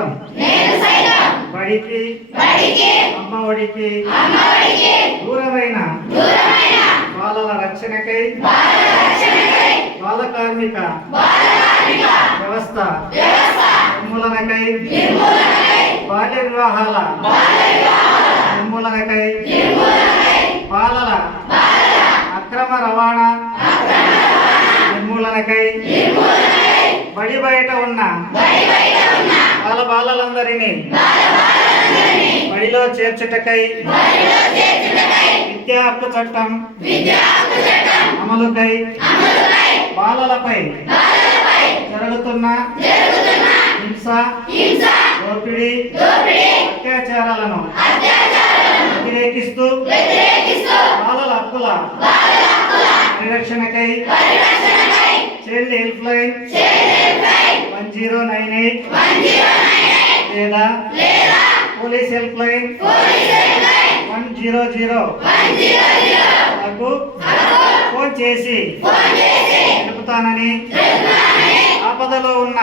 సైతం బడికి అమ్మ ఒడికి దూరమైన బాలల రక్షణకై బాల కార్మిక వ్యవస్థ నిర్మూలనకై బాల్య వివాహాల నిర్మూలనకై బాలల అక్రమ రవాణా నిర్మూలనకై బడి బయట ఉన్న బాలలందరినీ బడిలో చేర్చుటకై విద్యా హక్కు చట్టం అమలుకై బాలలపై జరుగుతున్న హింస దోపిడీ అత్యాచారాలను వ్యతిరేకిస్తూ బాలల హక్కుల పరిరక్షణకై చైల్డ్ హెల్ప్ లైన్ 1098 లేదా పోలీస్ హెల్ప్ లైన్ 100 నాకు ఫోన్ చేసి తెలుపుతానని ఆపదలో ఉన్న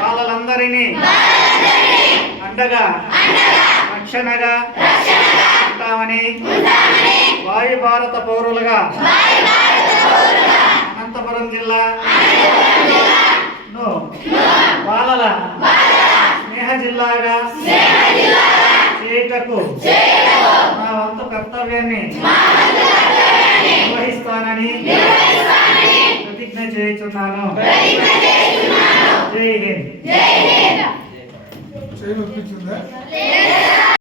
వాళ్ళందరినీ అండగా రక్షణగా ఉంటామని వాయు భారత పౌరులుగా అనంతపురం జిల్లా బాలల స్నేహ జిల్లాగా చేయటకు నా వంతు కర్తవ్యాన్ని నిర్వహిస్తానని ప్రతిజ్ఞ చేయుచున్నాను. జై హింద్.